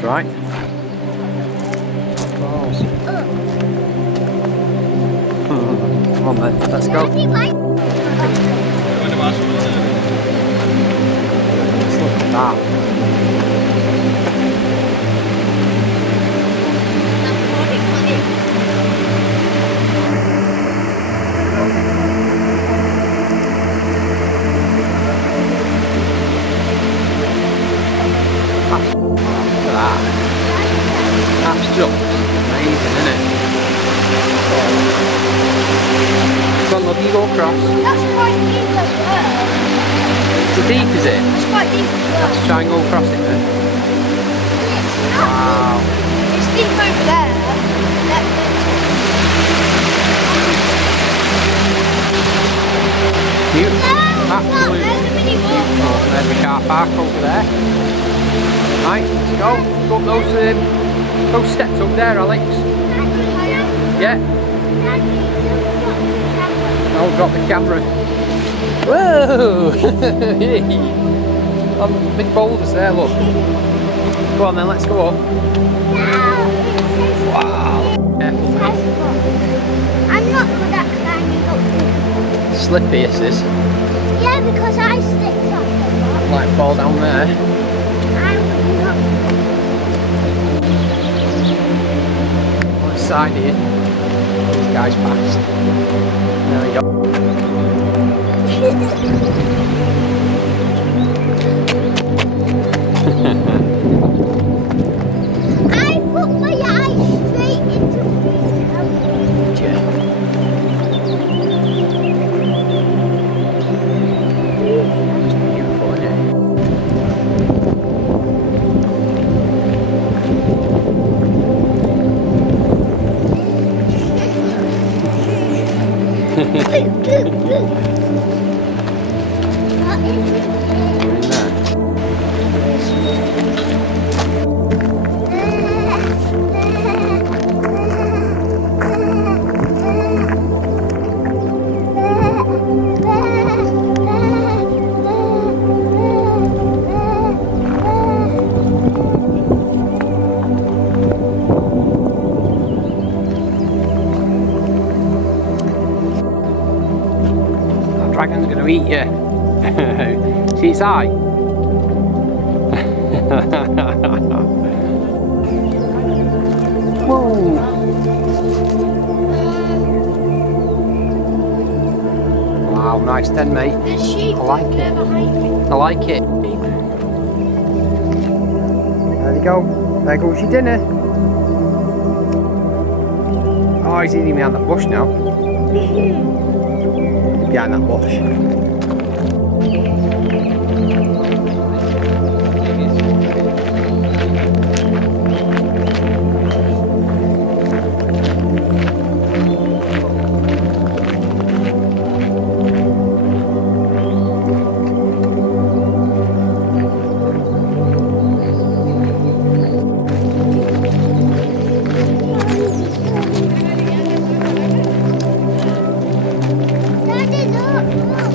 That's right. Balls. Come on then, let's go. Just look at that. That's just amazing, isn't it? Come on, look, you go across. That's quite deep as well. It's deep, is it? It's quite deep as well. Let's try and go across it then. Wow. It's deep over there. Beautiful. Absolutely beautiful. There's the car park over there. Right, let's go. Go up those steps up there, Alex. Yeah. Oh, drop the camera. Whoa! Big boulders there, look. Go on then, let's go up. Wow. Careful. I'm not good at climbing up. Slippy, this is. Yeah, because I slipped off it. Like fall down there. I'm not. On the side here. These guys passed. There we go. I put my eyes straight into his house. Yeah. It's beautiful, isn't it? What is it? You're in there. That dragon's going to eat you. See its eye? Whoa! Wow, nice den, mate. The sheep I like it. never hike. I like it. There you go. There goes your dinner. Oh, he's eating behind that bush now. Behind that bush. Daddy, look, look.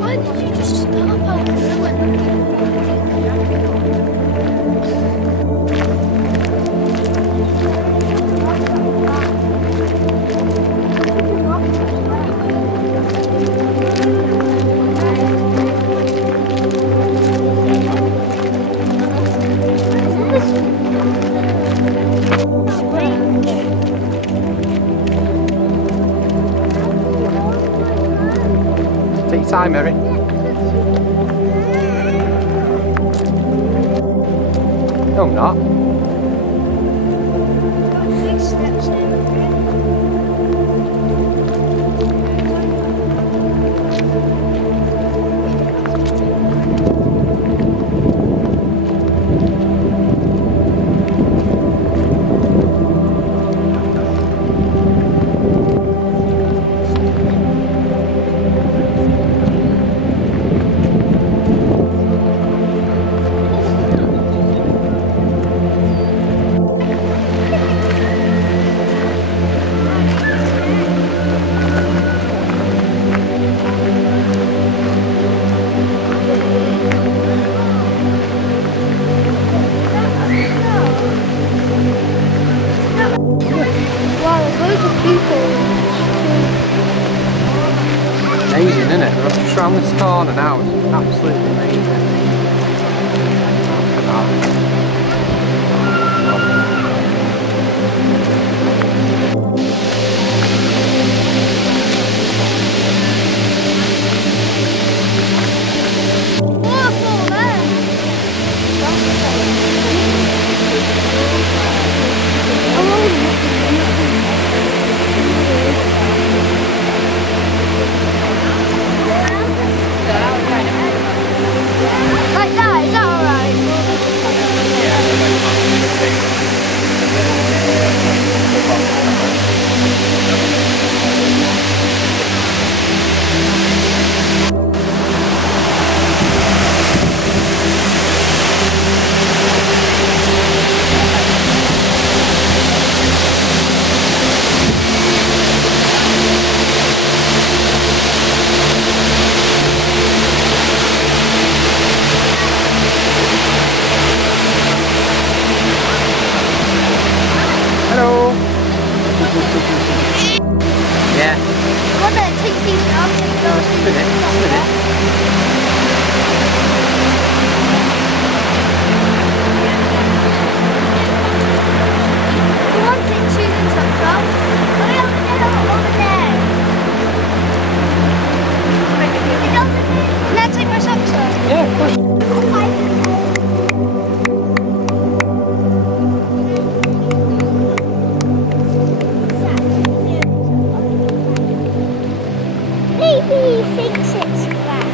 Why did you just stop out Take your time, Mary. No, I'm not. I'm just round this corner now, it's absolutely amazing. Look at that. Waterfall there. Like that, is that alright? Hello! Yeah. Well, no, take these out, take those. Spin it. You want it to the top off? Put it over there. Can I take my socks off? Yeah, of course. Maybe he thinks it's grass.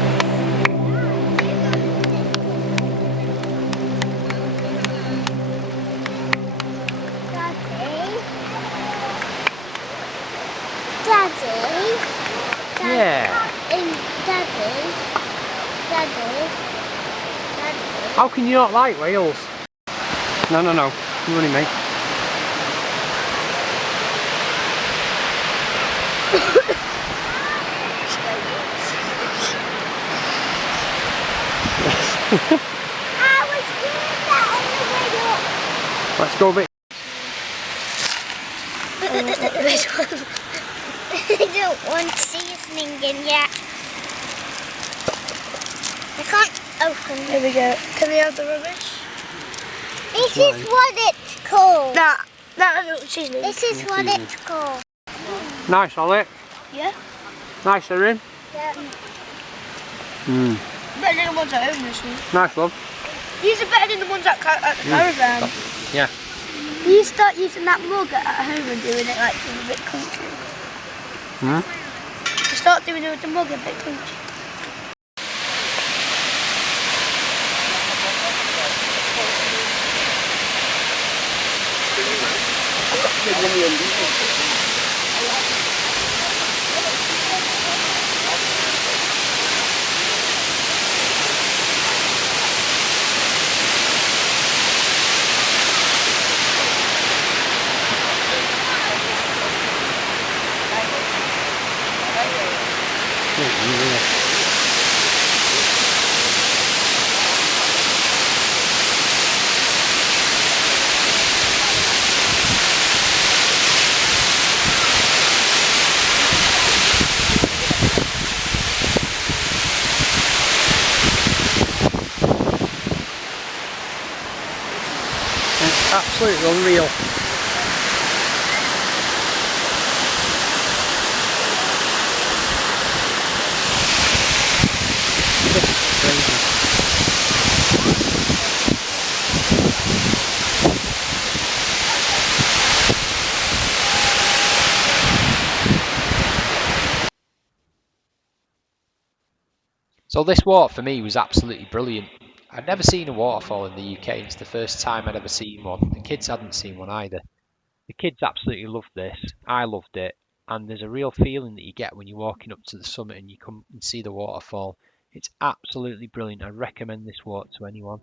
Daddy? Yeah. Daddy? How can you not like Wales? No, no, no. You're running me. I was doing that on the way up. Let's go a bit. This one. I don't want seasoning in yet. I can't open it. Here we go. Can we have the rubbish? This is what it's called. That little seasoning. This is what it's called. Nice, Ollie. Yeah. Nice, Erin. Yeah. Better than the ones at home, this one. Nice, love. These are better than the ones at the caravan. Yeah. You start using that mug at home and doing it like a bit country. You start doing it with the mug a bit country. It's absolutely unreal. So this walk for me was absolutely brilliant. I'd never seen a waterfall in the UK, and it's the first time I'd ever seen one. The kids hadn't seen one either. The kids absolutely loved this. I loved it. And there's a real feeling that you get when you're walking up to the summit and you come and see the waterfall. It's absolutely brilliant. I recommend this walk to anyone.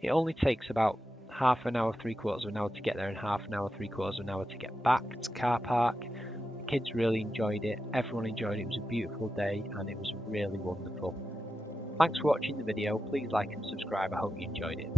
It only takes about half an hour, 3/4 of an hour to get there and half an hour, 3/4 of an hour to get back to car park. The kids really enjoyed it. Everyone enjoyed it. It was a beautiful day and it was really wonderful. Thanks for watching the video. Please like and subscribe. I hope you enjoyed it.